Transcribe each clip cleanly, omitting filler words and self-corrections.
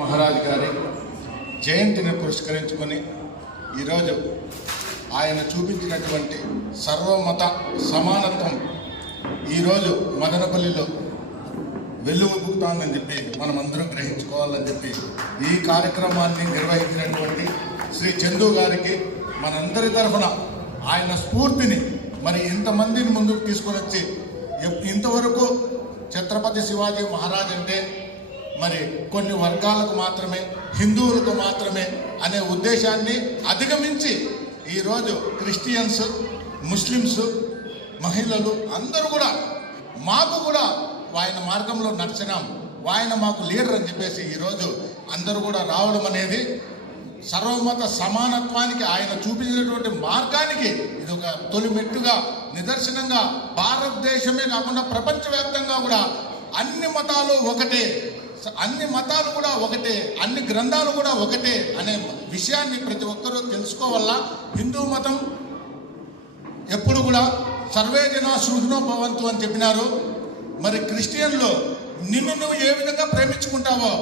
మహారాజ్ గారి జయంతిని పురస్కరించుకొని ఈరోజు ఆయన చూపించినటువంటి సర్వమత సమానత్వం ఈరోజు మదనపల్లిలో వెల్లువెత్తుతోందని చెప్పి మనమందరం గ్రహించుకోవాలని చెప్పి ఈ కార్యక్రమాన్ని నిర్వహించినటువంటి శ్రీ చందు గారికి మనందరి తరఫున ఆయన స్ఫూర్తిని మరి ఇంతమందిని ముందుకు తీసుకొని వచ్చి ఇంతవరకు ఛత్రపతి శివాజీ మహారాజ్ అంటే మరి కొన్ని వర్గాలకు మాత్రమే, హిందువులకు మాత్రమే అనే ఉద్దేశాన్ని అధిగమించి ఈరోజు క్రిస్టియన్స్, ముస్లిమ్స్, మహిళలు అందరూ కూడా మాకు కూడా ఆయన మార్గంలో నడిచినాం, ఆయన మాకు లీడర్ అని చెప్పేసి ఈరోజు అందరూ కూడా రావడం అనేది సర్వమత సమానత్వానికి ఆయన చూపించినటువంటి మార్గానికి ఇది ఒక తొలిమెట్టుగా నిదర్శనంగా భారతదేశమే కాకుండా ప్రపంచవ్యాప్తంగా కూడా అన్ని మతాలు ఒకటే, అన్ని మతాలు కూడా ఒకటే, అన్ని గ్రంథాలు కూడా ఒకటే అనే విషయాన్ని ప్రతి ఒక్కరూ తెలుసుకోవాలా. హిందూ మతం ఎప్పుడు కూడా సర్వే జనా సుఖినో భవంతు అని చెప్పినారు. మరి క్రిస్టియన్లు నిన్ను నువ్వు ఏ విధంగా ప్రేమించుకుంటావో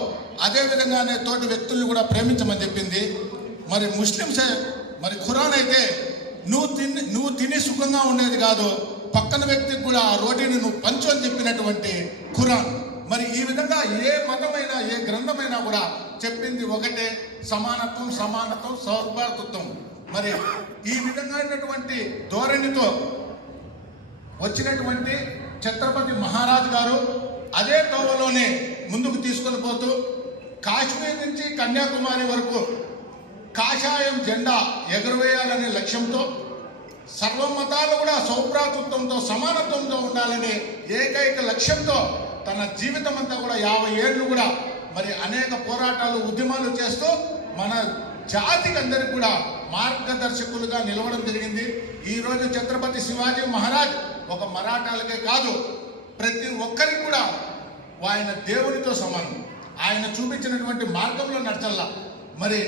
అదే విధంగానే తోటి వ్యక్తుల్ని కూడా ప్రేమించమని చెప్పింది. మరి ముస్లిమ్సే మరి ఖురాన్ అయితే నువ్వు తిని సుఖంగా ఉండేది కాదు, పక్కన వ్యక్తికి కూడా ఆ రోటీని నువ్వు పంచు అని చెప్పినటువంటి ఖురాన్. మరి ఈ విధంగా ఏ మతమైనా ఏ గ్రంథమైనా కూడా చెప్పింది ఒకటే, సమానత్వం, సమానత్వం, సౌభాతృత్వం. మరి ఈ విధంగా ధోరణితో వచ్చినటువంటి ఛత్రపతి మహారాజ్ గారు అదే తోవలోనే ముందుకు తీసుకొని పోతూ కాశ్మీర్ నుంచి కన్యాకుమారి వరకు కాషాయం జెండా ఎగురవేయాలనే లక్ష్యంతో సర్వమతాలు కూడా సౌభ్రాతృత్వంతో సమానత్వంతో ఉండాలనే ఏకైక లక్ష్యంతో తన జీవితం అంతా కూడా 50 ఏళ్ళు కూడా మరి అనేక పోరాటాలు, ఉద్యమాలు చేస్తూ మన జాతికి అందరికి కూడా మార్గదర్శకులుగా నిలవడం జరిగింది. ఈరోజు ఛత్రపతి శివాజీ మహారాజ్ ఒక మరాఠాలకే కాదు, ప్రతి ఒక్కరికి కూడా ఆయన దేవునితో సమానం. ఆయన చూపించినటువంటి మార్గంలో నడచల్లా. మరి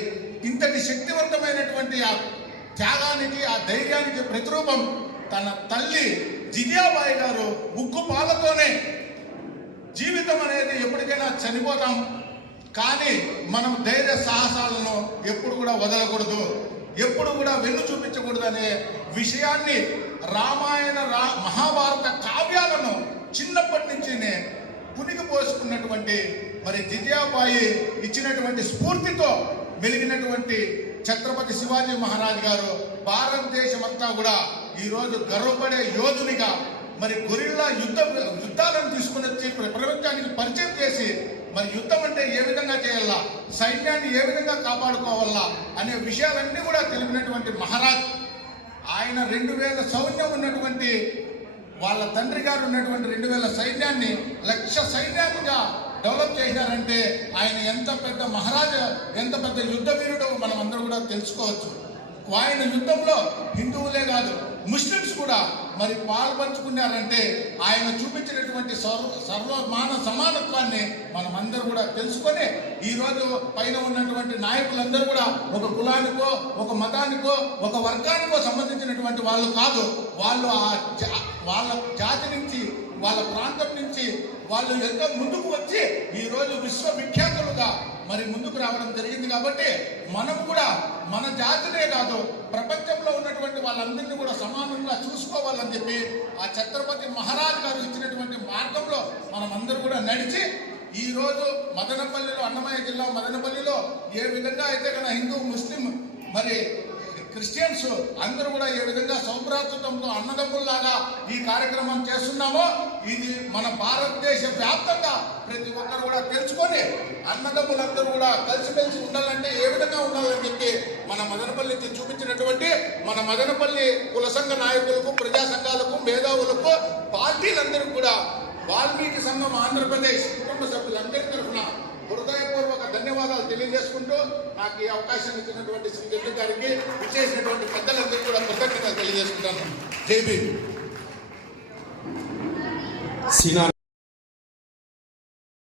ఇంతటి శక్తివంతమైనటువంటి ఆ త్యాగానికి, ఆ ధైర్యానికి ప్రతిరూపం తన తల్లి జిజియాబాయి గారు ఉక్కు పాలతోనే జీవితం అనేది ఎప్పటికైనా చనిపోతాం, కానీ మనం ధైర్య సాహసాలను ఎప్పుడు కూడా వదలకూడదు, ఎప్పుడు కూడా వెన్ను చూపించకూడదు అనే విషయాన్ని రామాయణ మహాభారత కావ్యాలను చిన్నప్పటి నుంచినే పునికి పోసుకున్నటువంటి మరి జిజియాబాయి ఇచ్చినటువంటి స్ఫూర్తితో వెలిగినటువంటి ఛత్రపతి శివాజీ మహారాజ్ గారు భారతదేశం అంతా కూడా ఈరోజు గర్వపడే యోధునిగా మరి గొరిల్లా యుద్ధాలను తీసుకుని వచ్చి ప్రపంచానికి పరిచయం చేసి మరి యుద్ధం అంటే ఏ విధంగా చేయాలా, సైన్యాన్ని ఏ విధంగా కాపాడుకోవాలా అనే విషయాలన్నీ కూడా తెలిపినటువంటి మహారాజ్. ఆయన 2000 సైన్యం ఉన్నటువంటి వాళ్ళ తండ్రి గారు ఉన్నటువంటి 2000 సైన్యాన్ని 1,00,000 సైన్యాలుగా డెవలప్ చేశారంటే ఆయన ఎంత పెద్ద మహారాజా, ఎంత పెద్ద యుద్ధ వీరుడో మనం అందరూ కూడా తెలుసుకోవచ్చు. ఆయన యుద్ధంలో హిందువులే కాదు ముస్లిమ్స్ కూడా మరి పాల్పంచుకున్నారంటే ఆయన చూపించినటువంటి సర్వమాన సమానత్వాన్ని మనం అందరూ కూడా తెలుసుకొని ఈరోజు పైన ఉన్నటువంటి నాయకులందరూ కూడా ఒక కులానికో, ఒక మతానికో, ఒక వర్గానికో సంబంధించినటువంటి వాళ్ళు కాదు. వాళ్ళు వాళ్ళ జాతి నుంచి, వాళ్ళ ప్రాంతం నుంచి వాళ్ళు ఎంతో ముందుకు వచ్చి ఈరోజు విశ్వవిఖ్యాతులుగా మరి ముందుకు రావడం జరిగింది. కాబట్టి మనం కూడా మన జాతినే కాదు ప్రపంచంలో ఉన్నటువంటి వాళ్ళందరినీ కూడా సమానంగా చూసుకోవాలని చెప్పి ఆ ఛత్రపతి మహారాజ్ గారు ఇచ్చినటువంటి మార్గంలో మనం అందరూ కూడా నడిచి ఈరోజు మదనపల్లిలో, అన్నమయ్య జిల్లా మదనపల్లిలో ఏ విధంగా అయితే కన్నా హిందూ, ముస్లిం, మరి క్రిస్టియన్స్ అందరూ కూడా ఏ విధంగా సౌభ్రాతృత్వంతో అన్నదమ్ముల్లాగా ఈ కార్యక్రమం చేస్తున్నామో ఇది మన భారతదేశ వ్యాప్తంగా ప్రతి ఒక్కరు కూడా తెలుసుకొని అన్నదమ్ములందరూ కూడా కలిసిమెలిసి ఉండాలంటే ఏ విధంగా ఉండాలని చెప్పి మన మదనపల్లికి చూపించినటువంటి మన మదనపల్లి కుల సంఘ నాయకులకు, ప్రజా సంఘాలకు, మేధావులకు, పార్టీలందరికీ కూడా వాల్మీకి సంఘం ఆంధ్రప్రదేశ్ కుటుంబ సభ్యులందరి తరఫున హృదయపూర్వక ధన్యవాదాలు తెలియజేసుకుంటూ నాకు ఈ అవకాశం ఇచ్చినటువంటి శ్రీ చంద్ర గారికి, విచ్చేసినటువంటి పెద్దలందరికీ కూడా కృతజ్ఞతలు తెలియజేసుకుంటాను. జై భీమ్.